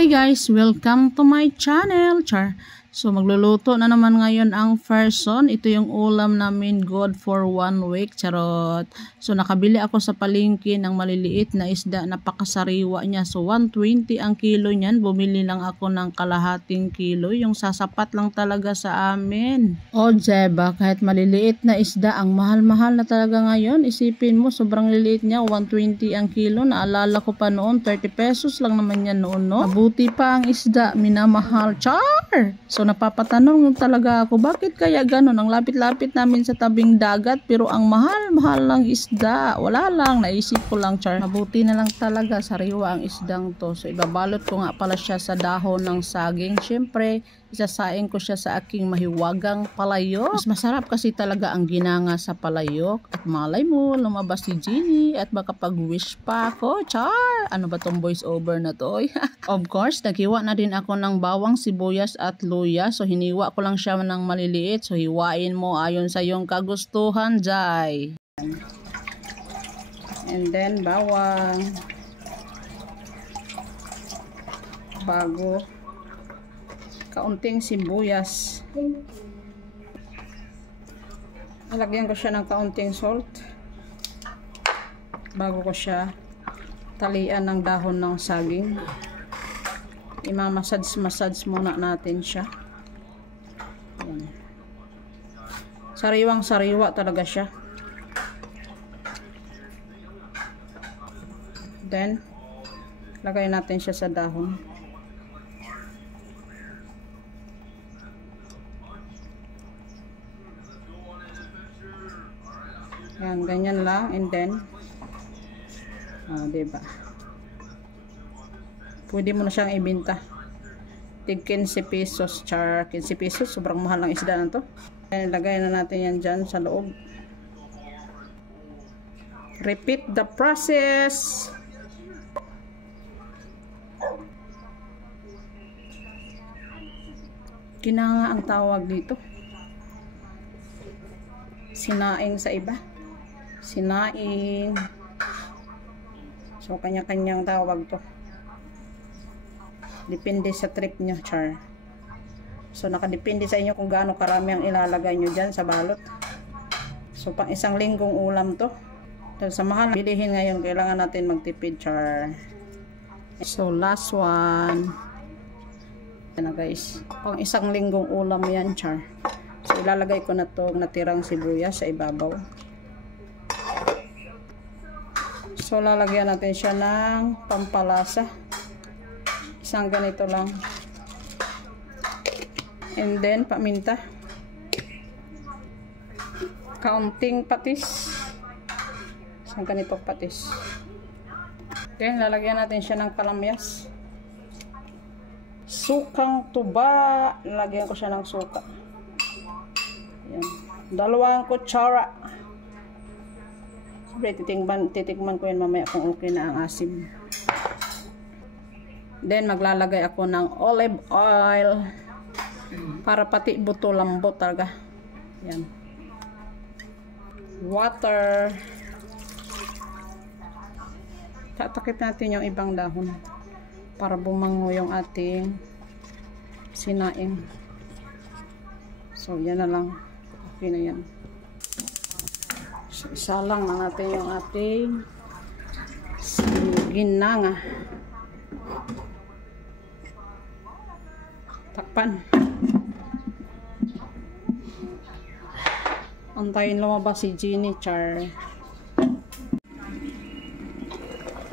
Hi guys! Welcome to my channel! Char! So magluluto na naman ngayon ang person. Ito yung ulam namin, good for 1 week. Charot! So nakabili ako sa palengke ng maliliit na isda. Napakasariwa niya. So 120 ang kilo niyan. Bumili lang ako ng kalahating kilo. Yung sasapat lang talaga sa amin. O diba, kahit maliliit na isda, ang mahal-mahal na talaga ngayon. Isipin mo, sobrang liliit niya. 120 ang kilo. Naalala ko pa noon, 30 pesos lang naman yan noon, no? Mabuti pa ang isda, minamahal. Char! So napapatanong talaga ako, bakit kaya ganun? Ang lapit-lapit namin sa tabing dagat, pero ang mahal-mahal ng isda. Wala lang, naisip ko lang, char. Mabuti na lang talaga, sariwa ang isdang to. So ibabalot ko nga pala siya sa dahon ng saging. Siyempre, isasaing ko siya sa aking mahiwagang palayok. Mas masarap kasi talaga ang ginanga sa palayok. At malay mo, lumabas si Jeannie at makapag-wish pa ako. Char! Ano ba tong voice over na to? Of course, naghiwa na din ako ng bawang, sibuyas at luya. So hiniwa ko lang siya ng maliliit. So hiwain mo ayon sa iyong kagustuhan, Jai. And then bawang. Bago. Kaunting sibuyas. Lagyan ko siya ng kaunting salt. Bago ko siya talian ng dahon ng saging. Imamassage muna natin siya. Ayan. Sariwang sariwa talaga siya. Then lagay natin siya sa dahon. Yan, ganyan lang. And then diba, pwede mo na siyang ibenta. Tig 15 pesos, char. 15 pesos, sobrang mahal ng isda na to. And lagay na natin yan dyan sa loob. Repeat the process. Ginanga ang tawag dito. Sinaing sa iba. Sinaing. So kanya-kanyang tawag to. Depende sa trip nyo, char. So nakadepende sa inyo kung gaano karami ang ilalagay nyo dyan sa balot. So pang isang linggong ulam to. Dahil sa mahal bilihin ngayon, kailangan natin magtipid, char. So last one. Yan na guys. Pang isang linggong ulam yan, char. So ilalagay ko na to natirang sibuyas sa ibabaw. So lalagyan natin siya ng pampalasa. Isang ganito lang. And then paminta. Kaunting patis. Isang ganito patis. Then lalagyan natin siya ng kalamyas. Sukang tuba. Lalagyan ko siya ng suka. Ayan. 2 kutsara. Siyempre, titikman ko yan mamaya kung okay na ang asim. Then, maglalagay ako ng olive oil. Para pati buto lambot talaga. Yan. Water. Tatakip natin yung ibang dahon. Para bumango yung ating sinaing. So, yan na lang. Okay na yan. So, isa lang na natin yung ating ginanga. Takpan. Antayin lumabas si Jeannie, char.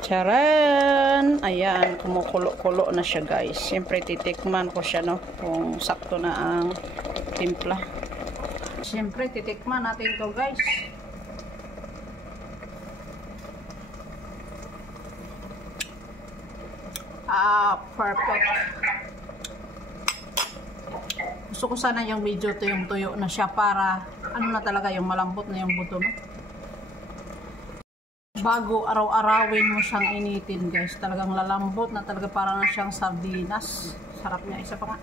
Charan! Ayan, kumukulo-kulo na siya, guys. Siyempre, titikman ko siya, no? Kung sakto na ang timpla. Siyempre, titikman natin to, guys. Perfect. Gusto ko sana yung medyo tuyong-tuyo na siya para ano na talaga yung malambot na yung buto, no? Bago araw-arawin mo siyang initin, guys. Talagang lalambot na talaga, para na siyang sardinas. Sarap niya. Isa pa nga.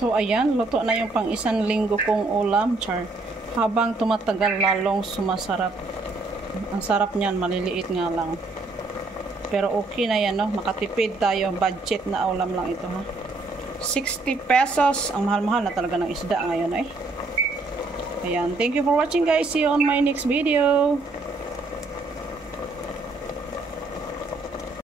So ayan, luto na yung pang isang linggo kong ulam, char. Habang tumatagal, lalong sumasarap. Ang sarap niyan, maliliit nga lang. Pero okay na yan, no? Makatipid tayo. Budget na ulam lang ito, ha? 60 pesos. Ang mahal-mahal na talaga ng isda ngayon, eh. Ayan. Thank you for watching, guys. See you on my next video.